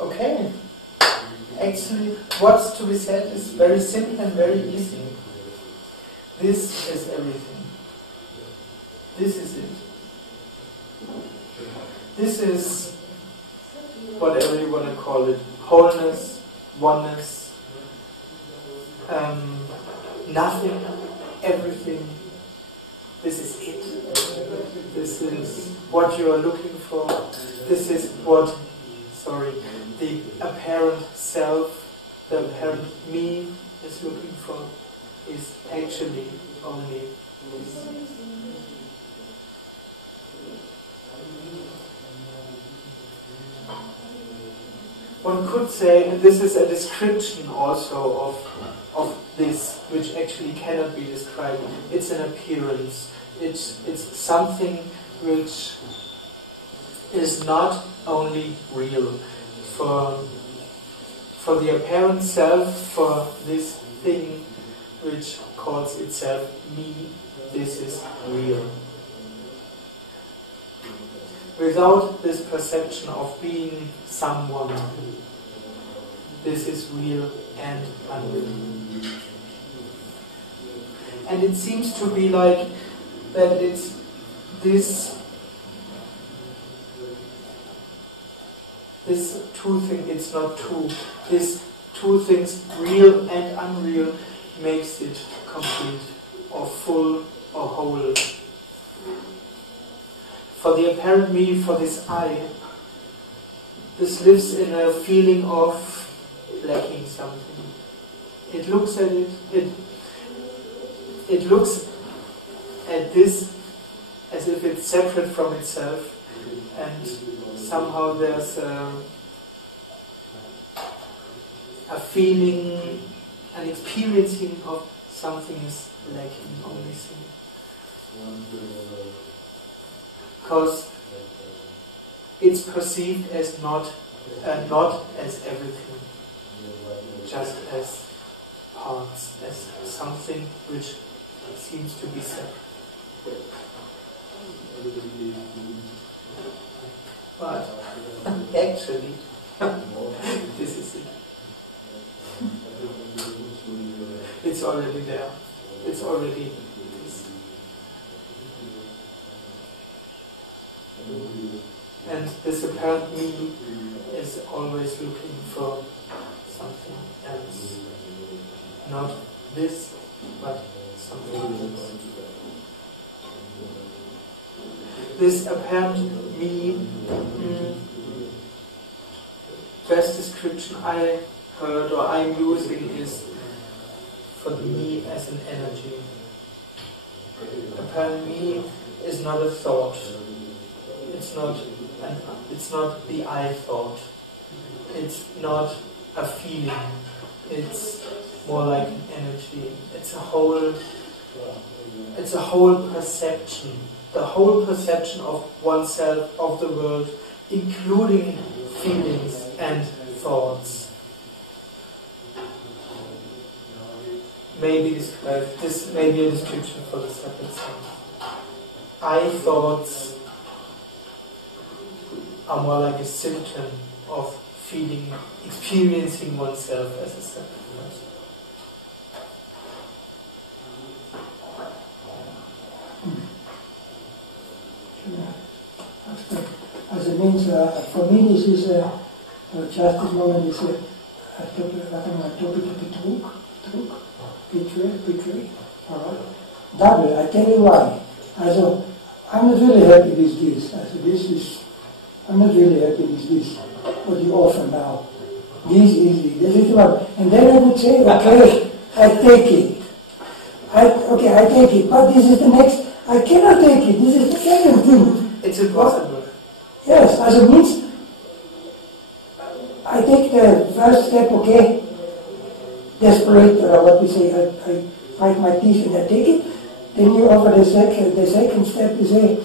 Okay. Actually, what's to be said is very simple and very easy. This is everything. This is it. This is whatever you want to call it. Wholeness, oneness, nothing, everything. This is it. This is what you are looking for. This is what, the apparent self, the apparent me is looking for, is actually only this. One could say, and this is a description also of this, which actually cannot be described. It's an appearance. It's something which is not only real. For the apparent self, for this thing which calls itself me, this is real. Without this perception of being someone, this is real and unreal. And it seems to be like that it's this two things, it's not two. This two things, real and unreal, makes it complete or full or whole. For the apparent me, for this I, this lives in a feeling of lacking something. It looks at it looks at this as if it's separate from itself, and somehow there's a feeling, an experiencing of something is lacking or missing. Because it's perceived as not as everything, just as parts, as something which seems to be separate. But actually, this is it. It's already there. It's already this. And this apparent me is always looking for something else. Not this, but something else. This apparent me, best description I heard or I'm using is for the me as an energy. Apparent me is not a thought. It's not the I thought. It's not a feeling. It's more like an energy. It's a whole perception. The whole perception of oneself, of the world, including feelings and thoughts. Maybe this may be a description for the separate self. I thoughts are more like a symptom of feeling, experiencing oneself as a separate person. As it means, for me, this is just this moment is a topic of betray. Alright. Double, I tell you why. Also, I'm not really happy with this. I'm not really happy with this. What you offer now. This is one. And then I would say, okay, I take it. I take it. But this is the next. I cannot take it. This is the second thing. It's impossible. Yes, as it means, I take the first step, okay, desperate, or what we say, I fight my teeth and I take it. Then you offer the second step, you say,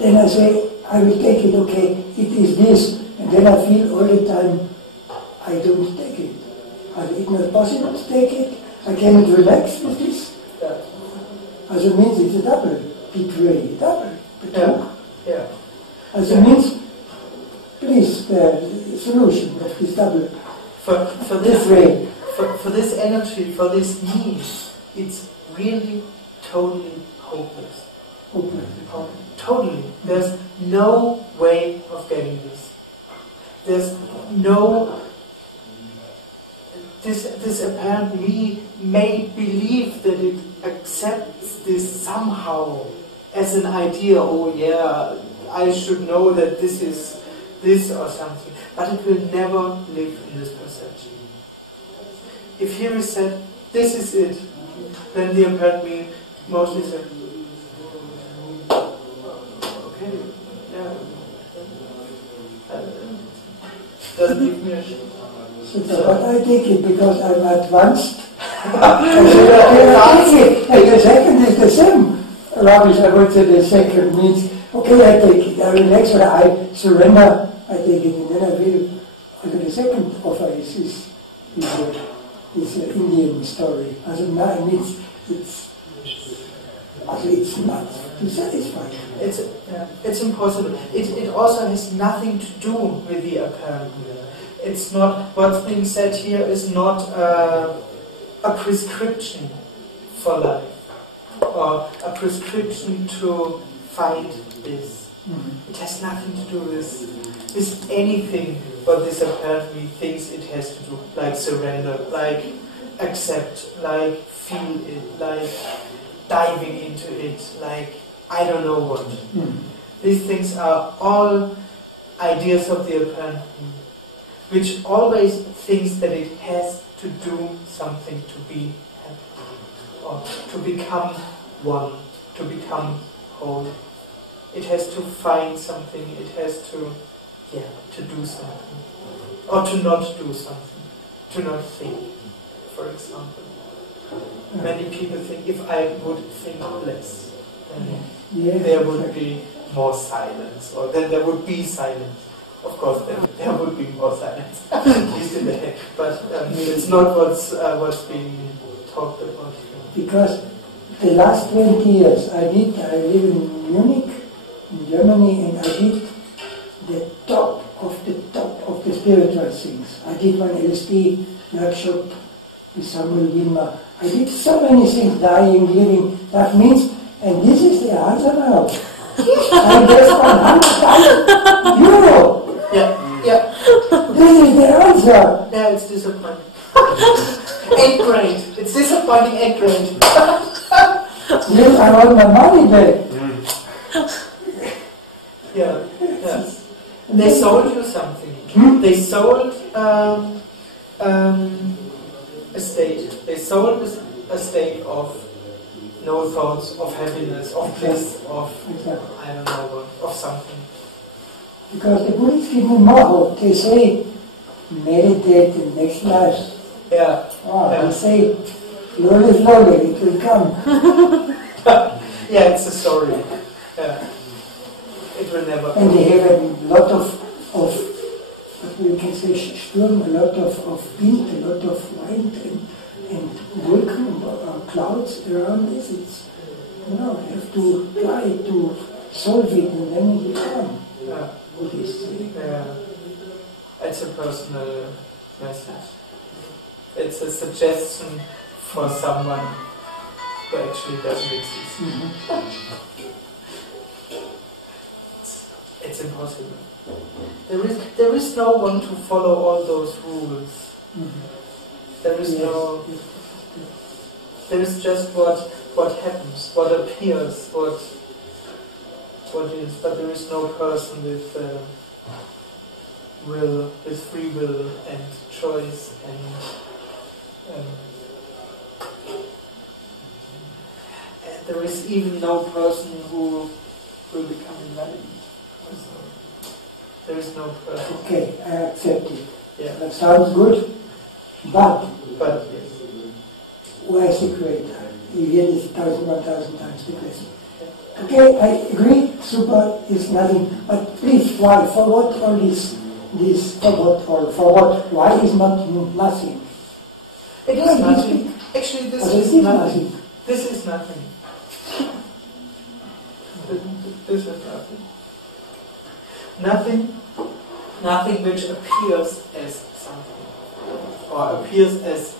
then I say, I will take it, okay, it is this. And then I feel all the time, I don't take it. It's not possible to take it. I cannot relax with this. As it means, it's a double betray, double. Yeah. As it means, please, the solution of this double. For this way, for this energy, for this need, it's really totally hopeless. Totally. There's no way of getting this. There's no. This apparent me may believe that it accepts this somehow as an idea. Oh yeah, I should know that this is this or something. But it will never live in this perception. If here is said, this is it, then the apparent me mostly said, okay, yeah. Doesn't give me a shit. But I take it because I'm advanced. I say, okay, I take it. And the second is the same. Rubbish, I would say the second means, okay, I take it. I relax, or I surrender, I take it. And then I feel, also the second offer is an Indian story. As a man, it's not to satisfy. It's impossible. It also has nothing to do with the apparent me. It's not, what's being said here is not a prescription for life, or a prescription to find this. Mm-hmm. It has nothing to do with anything what this apparently thinks it has to do, like surrender, like accept, like feel it, like diving into it, like I don't know what. Mm-hmm. These things are all ideas of the apparent me, which always thinks that it has to do something to be happy, or to become one, to become whole. It has to find something, it has to do something, or to not do something, to not think, for example. Many people think, if I would think less, then there would be more silence, or then there would be silence. Of course, there would be more silence, at least in the head. But it's not what's being talked about here. Because the last 20 years, I live in Munich, in Germany, and I did the top of the spiritual things. I did one LSD workshop with Samuel Wilmer. I did so many things, dying, living. That means, and this is the answer now. I guess €100,000. Yeah. This is the answer. Yeah, it's disappointing. 8 grand. It's disappointing 8 grand. Yes, I want my money back. Yeah. They sold you something. They sold a state. They sold a state of no thoughts, of happiness, of bliss, of I don't know what, of something. Because the Buddhists give me more hope. They say, meditate in next life. Yeah. They say, slowly, it will come. Yeah, it's a story. Yeah. It will never come. And they have a lot of you can say, Sturm, a lot of wind, a lot of wind and Wolken, clouds around this. It's, you have to try to solve it and then it will come. Yeah. Yeah. It's a personal message. It's a suggestion for someone who actually doesn't exist. Mm-hmm. It's impossible. There is no one to follow all those rules. Mm-hmm. There is just what happens, what appears, what is, but there is no person with free will and choice and there is even no person who will become enlightened. There is no person. Okay, I accept it. Yeah. That sounds good, but yes. Where's the creator? You hear this 1,000 times the question. Okay, I agree, super is nothing, but please, why? For what all this for what? Why is not nothing? It is nothing. Actually, this is nothing. This is nothing. This is nothing. Nothing nothing which appears as something, or appears as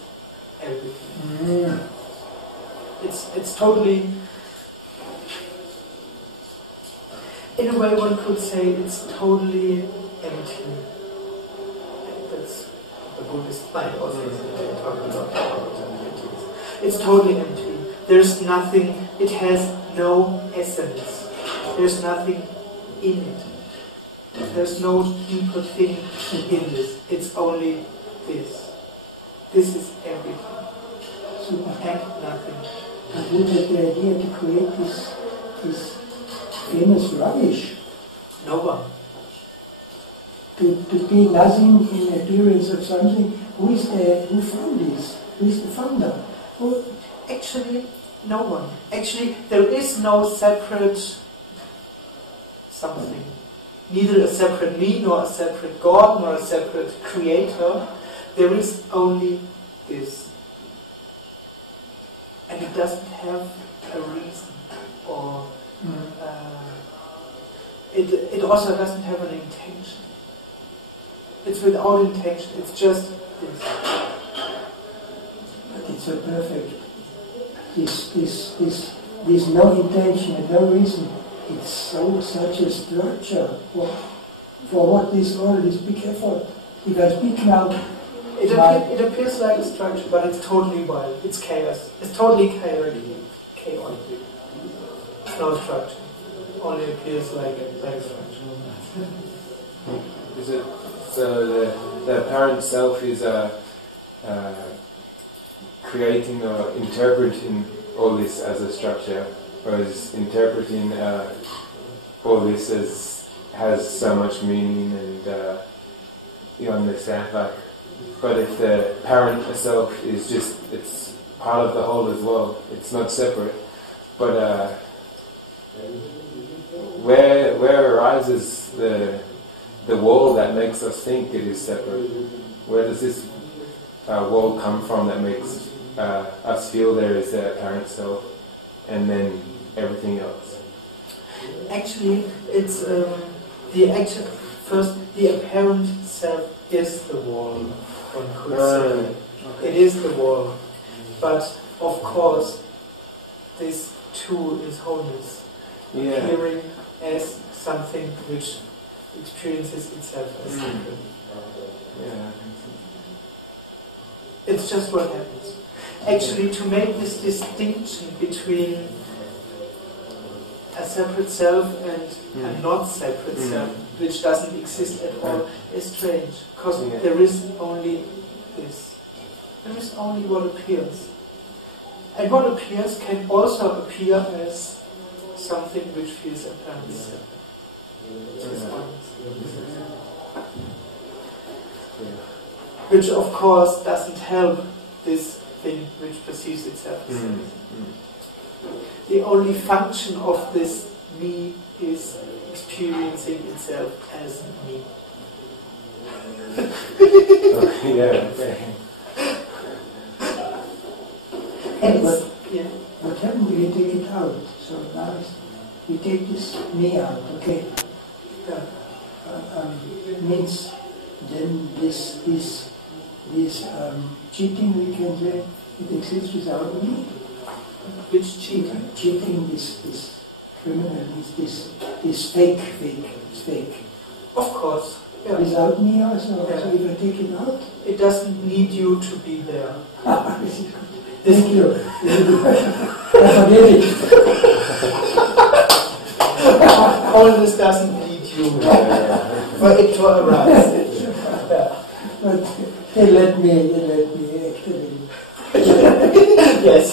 everything. It's totally, in a way one could say it's totally empty. That's the Buddhist mind also talk a lot about emptiness. It's totally empty. There's nothing, it has no essence. There's nothing in it. There's no deeper thing in this. It's only this. This is everything. And nothing. And who had the idea to create this famous rubbish? No one. To be nothing in appearance of something. Who found this? Who is the founder? Actually, no one. Actually, there is no separate something. Neither a separate me, nor a separate God, nor a separate creator. There is only this. And it doesn't have a reason, or it also doesn't have an intention. It's without intention, it's just this. But it's so perfect. There's no intention and no reason. It's such a structure for what this all this big effort. If I speak now, it appears like a structure, but it's totally wild. It's chaos. It's totally chaotic. It's no structure. Only appears like a structure. Is it so? The apparent self is creating or interpreting all this as a structure, or is interpreting all this as has so much meaning, and you understand, like. But if the apparent self is just, it's part of the whole as well. It's not separate. But where arises the wall that makes us think it is separate? Where does this wall come from that makes us feel there is the apparent self, and then everything else? Actually, it's the apparent self is the wall. One could say it is the wall, but of course, this too is wholeness, appearing as something which experiences itself as something. It's just what happens. Actually, to make this distinction between a separate self and a not separate self, which doesn't exist at all, is strange. Because there is only this. There is only what appears. And what appears can also appear as something which feels apparently separate. Which of course doesn't help this thing which perceives itself as separate. The only function of this me is experiencing itself as me. What happened when you take it out? So now you take this me out, okay? Means then this cheating, we can say, it exists without me. Which cheating? Cheating, this criminal, this fake. Of course. Yeah. Without me also, so if I take it out? It doesn't need you to be there. Thank you. I forget it. All this doesn't need you for it to arise. But they let me actually. Yes.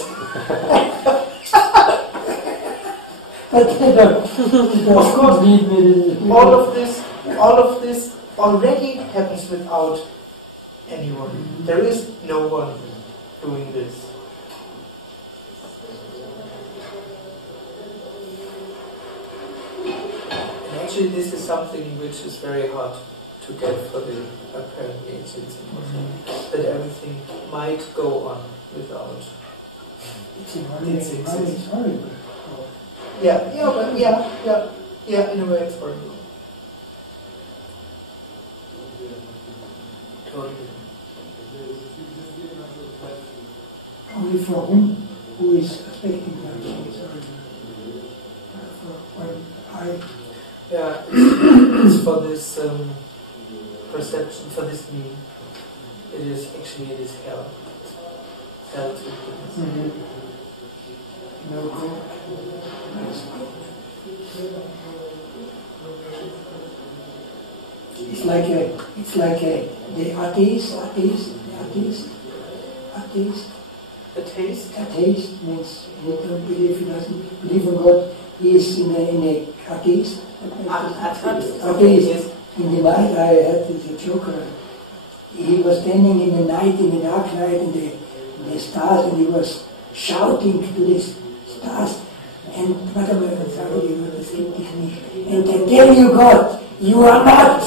But they don't of course, need me. all of this already happens without anyone. There is no one doing this. And actually this is something which is very hard to get for the apparent agents, that everything might go on without its existence. It's horrible. Yeah, in a way it's horrible. Totally. Only for whom? Who is expecting that? Yeah, it's for this perception, for this me. It is hell. Hell to witness. No good. It's like the atheist. Atheist means he don't believe, he doesn't believe in God. He is in a atheist. Atheist. In the night, I had this joke. He was standing in the night, in the dark night, in the stars, and he was shouting to the stars. And warte mal, das sage ich immer, das gibt dich nicht. And I tell you, God, you are not.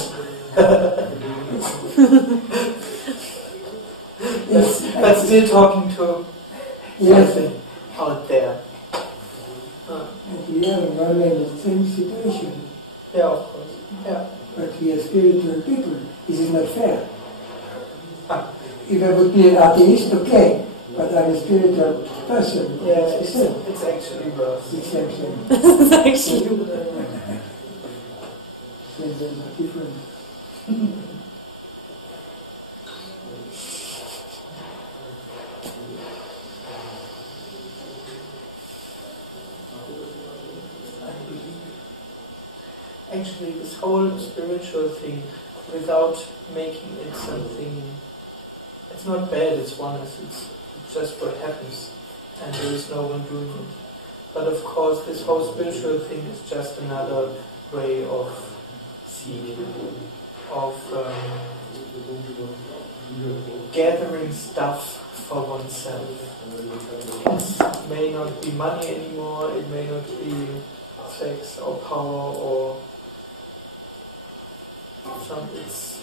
But still talking to something out there. And we are in the same situation. Yeah, of course. Yeah. But we are spiritual people. This is not fair. If I would be an atheist, okay. But I'm a spiritual person. Yeah, it's actually worse. It's the same thing. It's actually worse. There's a difference. Actually, this whole spiritual thing, without making it something, it's not bad, it's oneness, it's just what happens, and there is no one doing it. But of course, this whole spiritual thing is just another way of seeing, of gathering stuff for oneself. It may not be money anymore, it may not be sex or power or it's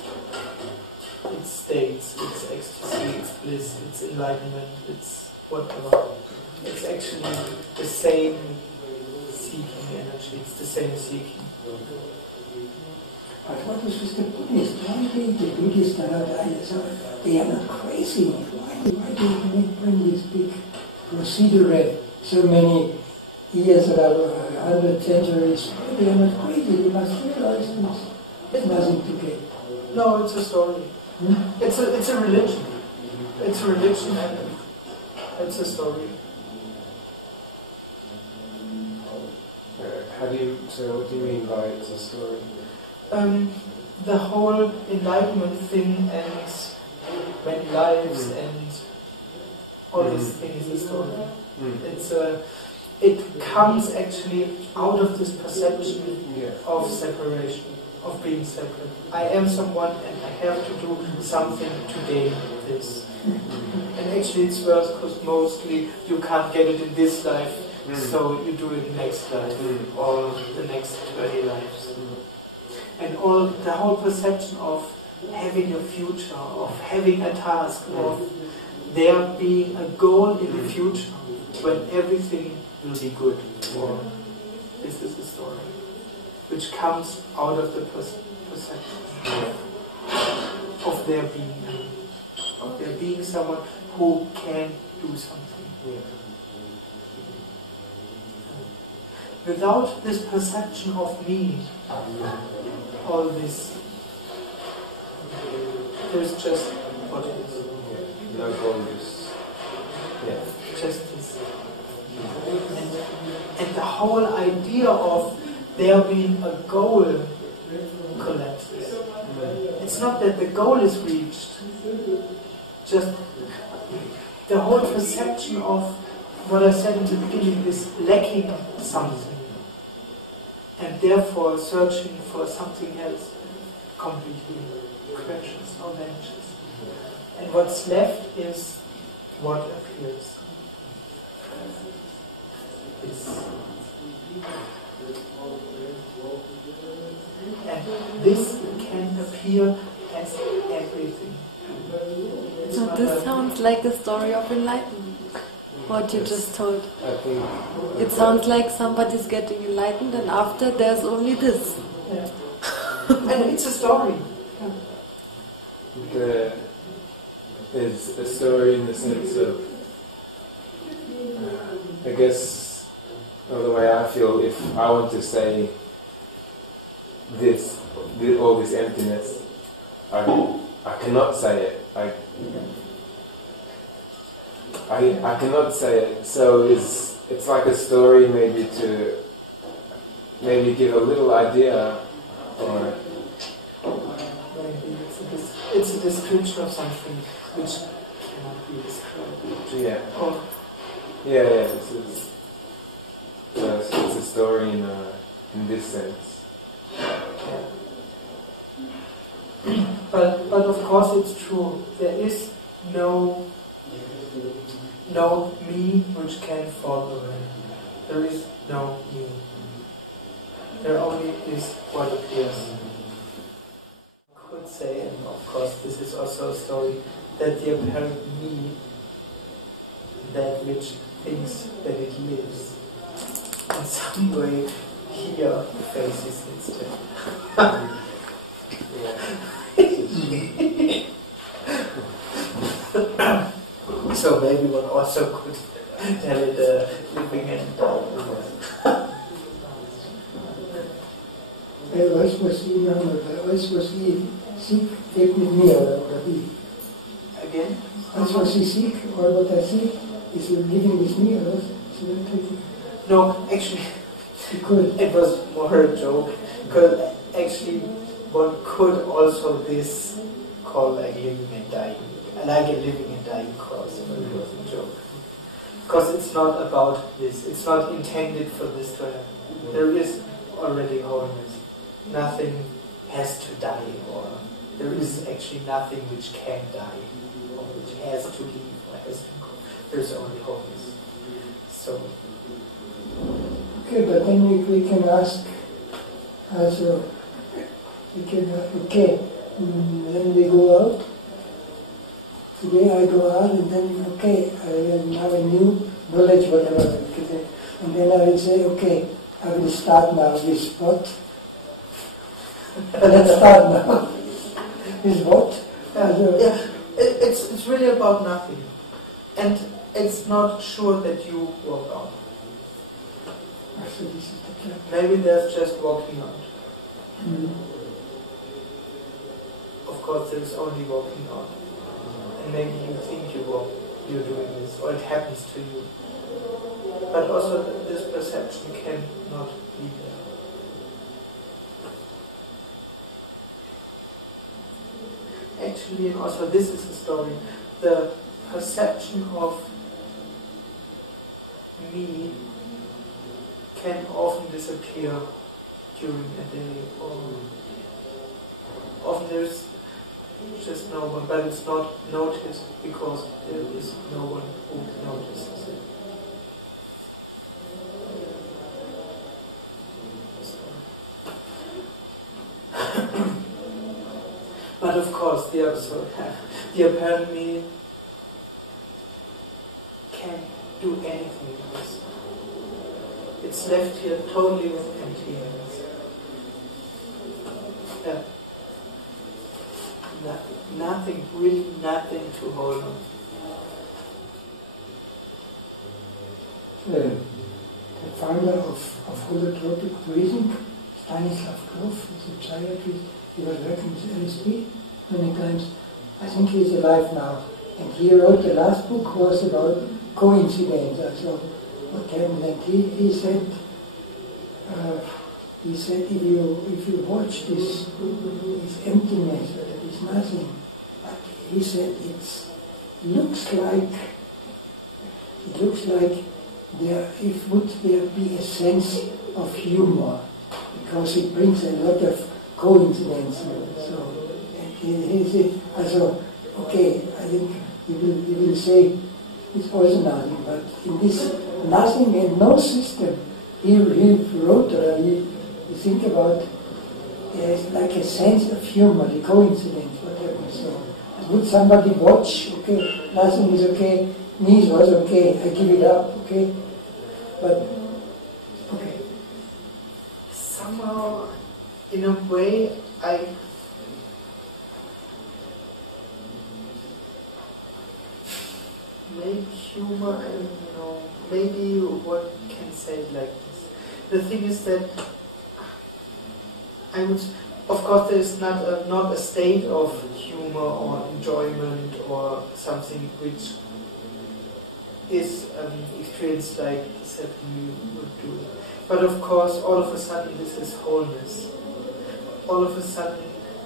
states, it's ecstasy, it's bliss, it's enlightenment, it's whatever. It's actually the same seeking energy, it's the same seeking. But what is with the Buddhists? Why the Buddhists are not, they are not crazy? Why do they bring this big procedure so many years or 100 centuries? They are not crazy, they must realize there's nothing to gain. No, it's a story. It's a religion. It's a religion and it's a story. So what do you mean by it's a story? The whole enlightenment thing and many lives and all these things is a story. It comes actually out of this perception of separation, of being separate. I am someone and I have to do something to gain this. And actually it's worse because mostly you can't get it in this life, so you do it next life or the next 20 lives. And the whole perception of having a future, of having a task, of there being a goal in the future when everything will be good. Or this is the story, which comes out of the perception of there being someone who can do something. Without this perception of me, all this, there's just what it is. No goal, just this. And the whole idea of there being a goal collapses. It's not that the goal is reached, just the whole perception of what I said in the beginning is lacking something. And therefore searching for something else completely crashes or vanishes. And what's left is what appears. And this can appear as everything. So this sounds like a story of enlightenment. What you just told. I think it sounds like somebody's getting enlightened and after there's only this. Yeah. And it's a story. is a story in the sense of, I guess, or the way I feel, if I want to say this, all this emptiness, I cannot say it. I cannot say it. So it's like a story, maybe to give a little idea, or maybe it's a description of something which cannot be described. Yeah. Or Yeah. It's a story in this sense. But of course it's true. There is no me which can fall away. There is no me. There only is what appears. I could say, and of course this is also a story, that the apparent me, that which thinks that it lives, in some way here faces instead. So maybe one also could tell it living and dying. Alles, was ich sehe, lebt mit mir, oder wie? Again? Alles, was ich sehe, or what I see, is living with me, or what? No, actually, it was more a joke, because actually one could also this call like living and dying, like a living and dying course, but it was a joke. Because it's not about this, it's not intended for this to happen. There is already wholeness. Nothing has to die, or there is actually nothing which can die, or which has to leave, or has to go. There's only wholeness. So. Okay, but then we can ask, also, then we go out. Today I go out, and then, I have a new knowledge, whatever. And then I will say, I will start now with what? Let's start now. With what? It's really about nothing. And it's not sure that you walk out. So this is the plan. Maybe there's just walking out. Mm. Of course, there's only walking out. And maybe you think you're doing this, or it happens to you. But also this perception cannot be there. Actually, and also this is the story, the perception of me can often disappear during a day, or often there's just no one, but it's not noticed because there is no one who notices it. But of course, the apparent me can do anything else. It's left here totally with empty hands. Yeah. Nothing, really nothing to hold on. The founder of holotropic breathing, Stanislav Grof, is a psychiatrist. He was working with LSD many times. I think he's alive now. And he wrote the last book was about coincidence, also what happened. And he said if you watch this emptiness, there is nothing. But he said it looks like would there be a sense of humor, because it brings a lot of coincidence. So he said, I think he will say it's also nothing, but in this nothing and no system, he wrote, or he think about, there's like a sense of humor, the coincidence, what happens. So would somebody watch, nothing is okay, me was okay, I give it up, but somehow, in a way, maybe humor, I don't know, maybe one can say it like this. The thing is that I would, of course there is not a state of humor or enjoyment or something which is experienced like that you would do. But of course all of a sudden this is wholeness. All of a sudden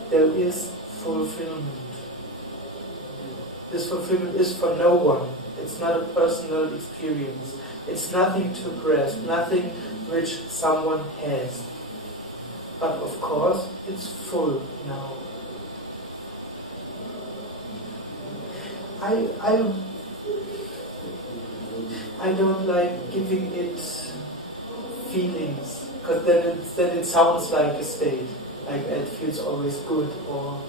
there is fulfillment. This fulfillment is for no one. It's not a personal experience. It's nothing to grasp, nothing which someone has. But of course, it's full now. I don't like giving it feelings, because then it sounds like a state, like it feels always good, or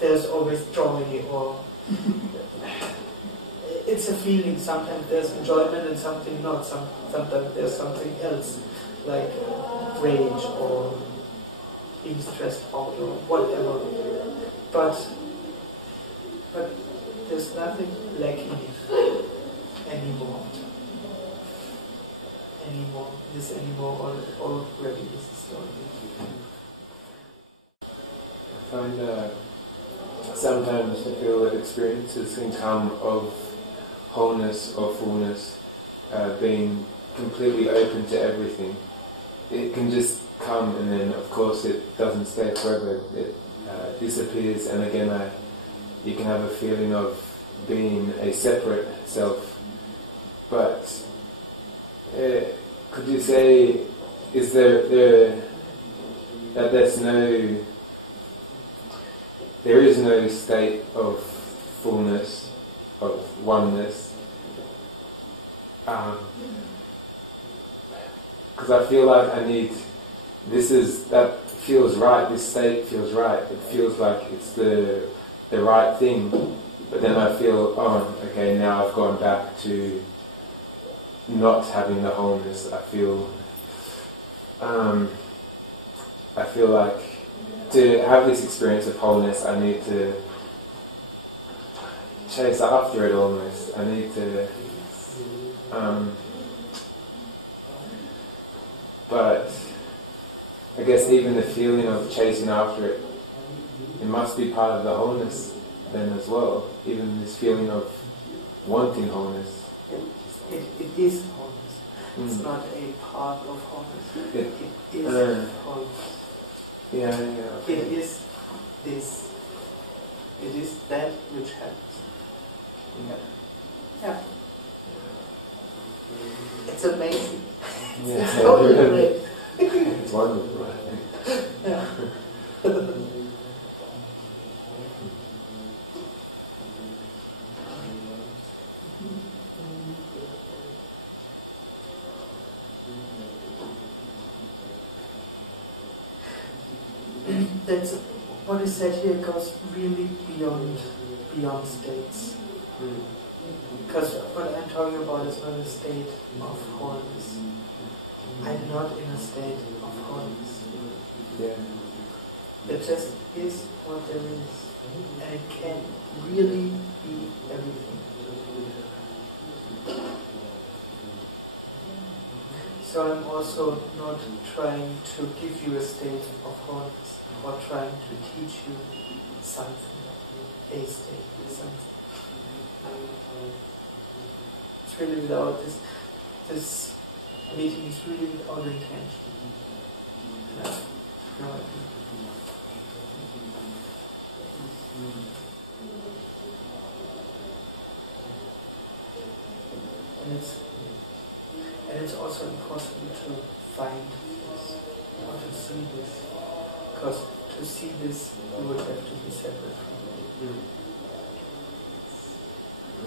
there's always joy, or it's a feeling. Sometimes there's enjoyment and something not. Sometimes there's something else, like rage or being stressed out or whatever. But there's nothing lacking anymore. This anymore already is the story. I find sometimes I feel that experiences can come of wholeness or fullness, being completely open to everything. It can just come, and then of course it doesn't stay forever. It disappears, and again you can have a feeling of being a separate self. But could you say, is there is no state of fullness, of oneness? Because I feel like that feels right, this state feels right, it feels like it's the right thing, but then I feel, okay, now I've gone back to not having the wholeness. I feel like to have this experience of wholeness, I need to chase after it almost. I need to but I guess even the feeling of chasing after it, it must be part of the wholeness then as well. Even this feeling of wanting wholeness. It is wholeness. It's not a part of wholeness. It is wholeness. Yeah, okay. It is this. It is that which happens. Yeah. It's amazing. Yeah. It's totally great. It's wonderful. Yeah. That's what is said here goes really beyond states. Because what I'm talking about is not a state of wholeness. I'm not in a state of wholeness. Yeah. It just is what there is. And it can really be everything. So I'm also not trying to give you a state of wholeness or trying to teach you something, a state, something. It's really without this meeting is really without intention. No. And it's also impossible to find this or to see this, because to see this you would have to be separate from it.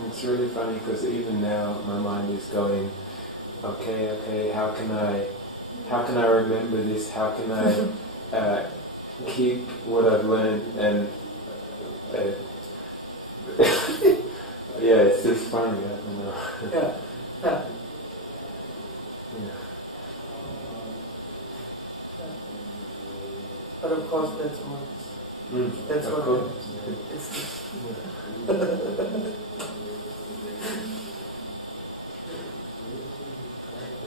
It's really funny because even now my mind is going, okay, how can I remember this? How can I keep what I've learned? And yeah, it's just funny. I don't know. Yeah. But of course that's honest. That's of what course. it's.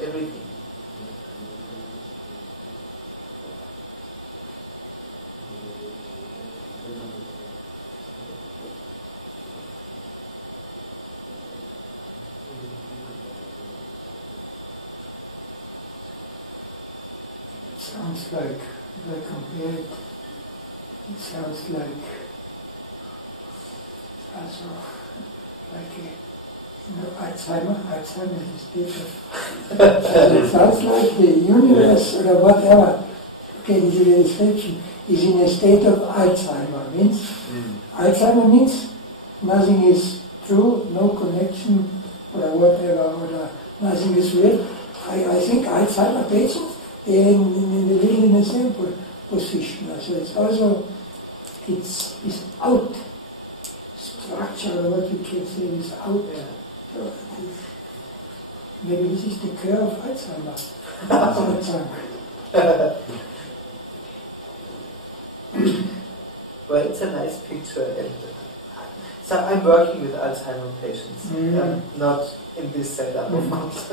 Everything. Sounds like, if I compare it, it sounds like, also, like a, Alzheimer is a state of, it sounds like the universe or whatever, okay, the illustration is in a state of Alzheimer. Alzheimer means nothing is true, no connection, or whatever, or nothing is real. I think Alzheimer patients, they are in the same position. So it's also, it's out. Structure, or what you can say, is out. So maybe this is the cure of Alzheimer. Well, it's a nice picture. So I'm working with Alzheimer patients. Not in this setup, of course.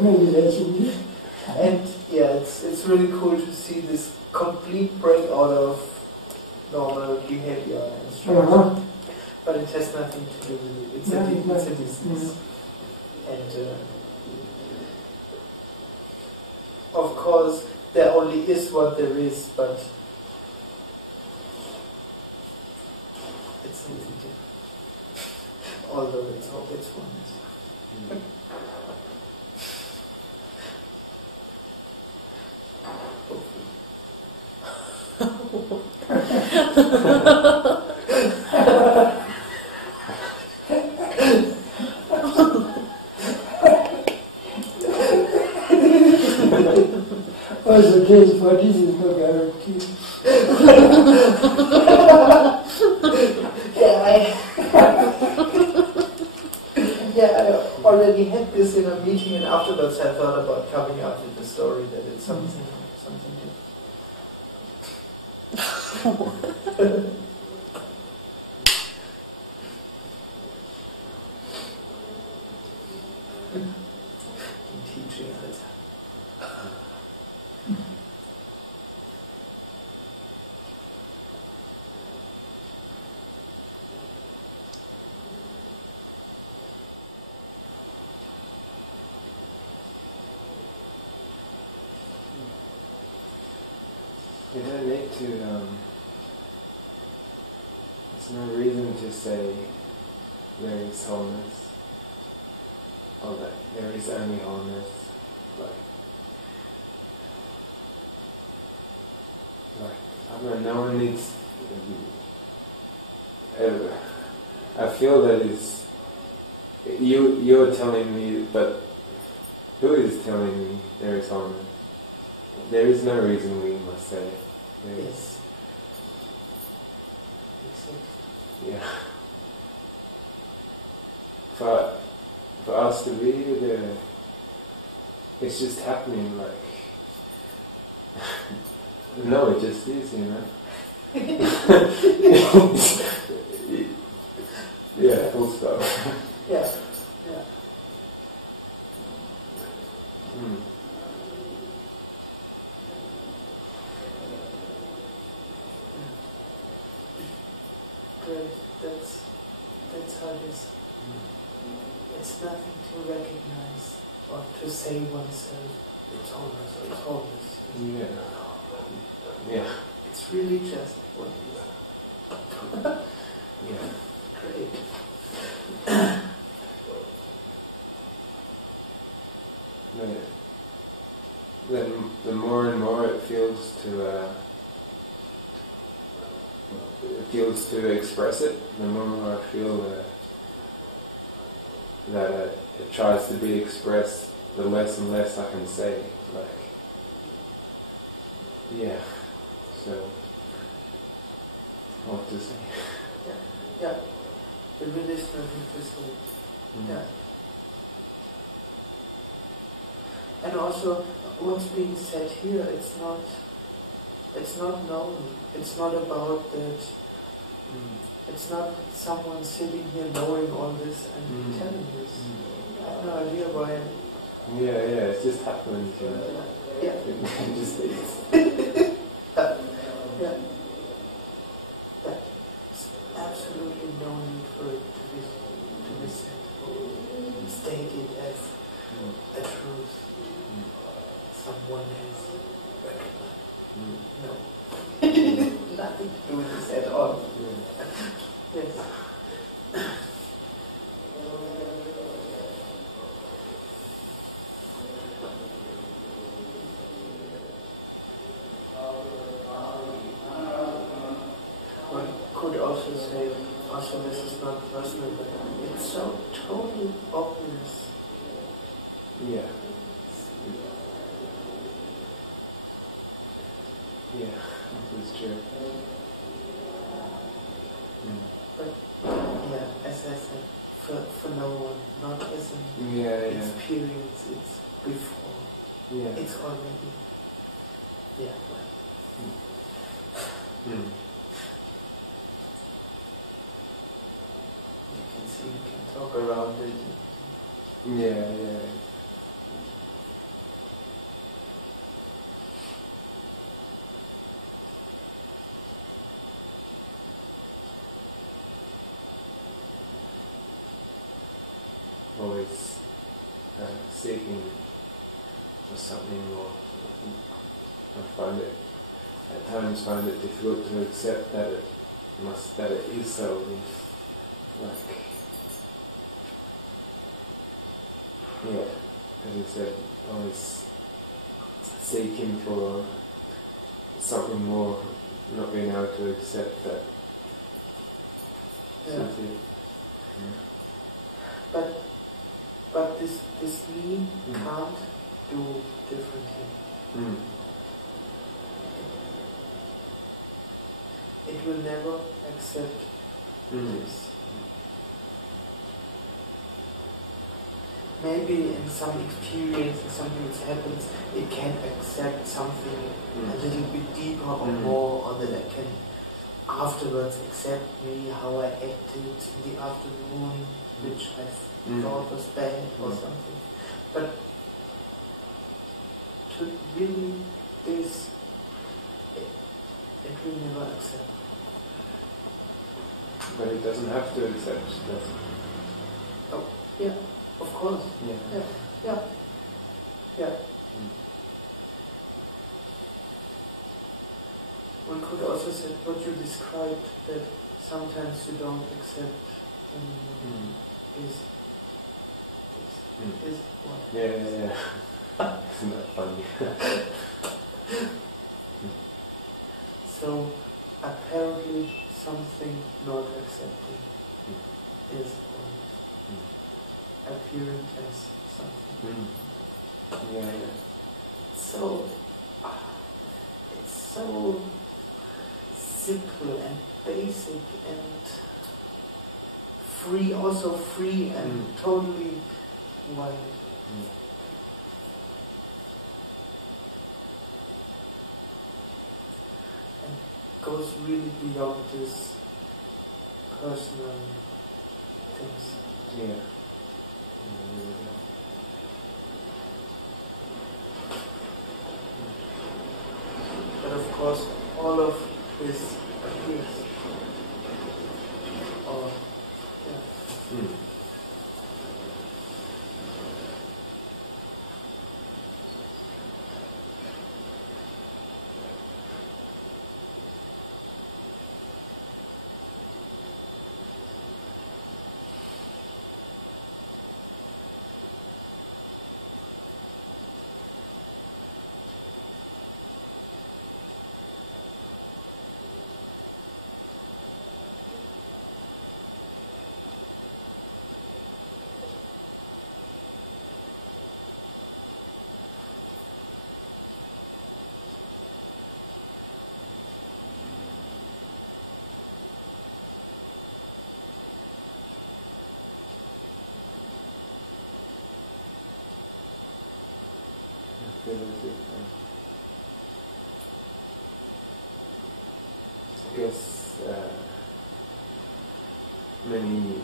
Maybe that's it. And yeah, it's really cool to see this complete breakout of normal behavior and structure. But it has nothing to do with it. It's a distance. And of course, there only is what there is, but it's something different. Although it's oneness. Also this, for this is no guarantee. I already had this in a meeting, and afterwards I thought about coming out with the story that it's something different. Teaching it. You don't need to, there's no reason to say there is wholeness, or that there is only wholeness, like I don't know, no one needs, I feel that is, you're telling me, but who is telling me there is wholeness? There is no reason we must say it. Yes. Exactly. Yeah. For us to be there, it's just happening like, no, it just is, you know. Yeah, full stop. Yeah. Great. That's how it is. It's nothing to recognize or to say oneself. It's wholeness or it's wholeness. Yeah. It's really just what it is. Yeah. Great. Then the more and more it feels to express it, the more I feel that it tries to be expressed, the less and less I can say. So what to say? Yeah. There really is nothing to say. Yeah. And also, what's being said here, it's not known. It's not about that. It's not someone sitting here knowing all this and telling this. I have no idea why. Yeah, it's just happened. Yeah. It just is. Yeah. There's absolutely no need for it to be said or stated as a truth. Someone has recognized. No. Nothing to do with this at all. Yes. One could also say, also this is not personal, but it's so totally obvious. Yeah. Yeah, that's true. But yeah, as I said, for no one, not as an experience, it's before. Yeah. It's already. Yeah. You can see, you can talk around it. Yeah. Always seeking for something more. At times find it difficult to accept that it is so. As I said, always seeking for something more, not being able to accept that. But this me can't do differently. It will never accept this. Maybe in some experience, something that happens, it can accept something a little bit deeper or more, or that it can afterwards accept me, how I acted in the afternoon, which I thought was bad or something. But to really this, it will never accept. But it doesn't have to accept, does it? Oh, yeah, of course. Yeah. One could also say what you described, that sometimes you don't accept is what? Yeah. Isn't that funny? So apparently something not accepting is appearing as something. It's so simple and basic and free, also free and totally wild. And goes really beyond this personal things. Yeah. But of course, all of this appears. relative. I guess many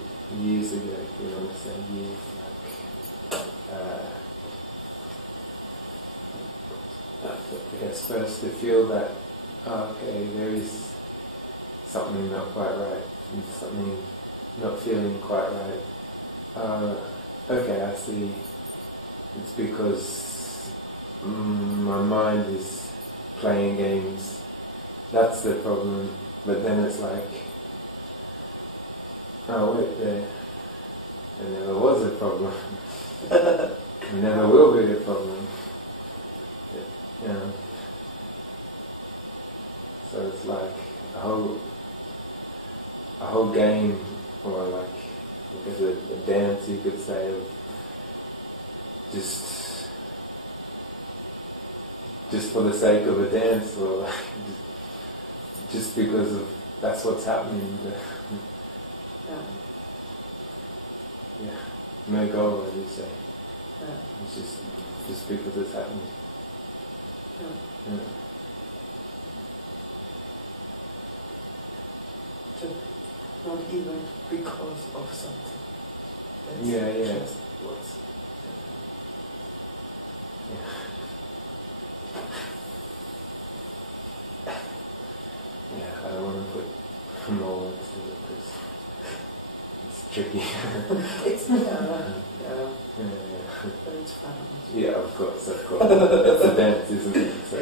years ago, if you want to say years, I guess first to feel that, okay, there is something not quite right, and something not feeling quite right. Okay, I see. It's because my mind is playing games. That's the problem. But then it's like, oh wait, there never was a problem. There never will be a problem. You know. So it's like a whole game, or like I guess a dance, you could say, of just for the sake of a dance, or like just because of that's what's happening. Yeah, no goal, as you say. Yeah. It's just because it's happening. Yeah. Yeah. Just not even because of something. That's Yeah. just what's happening. Yeah, I don't want to put more words to it because it's tricky. It's Yeah. but it's fun. Yeah, of course. It's a dance, isn't it? So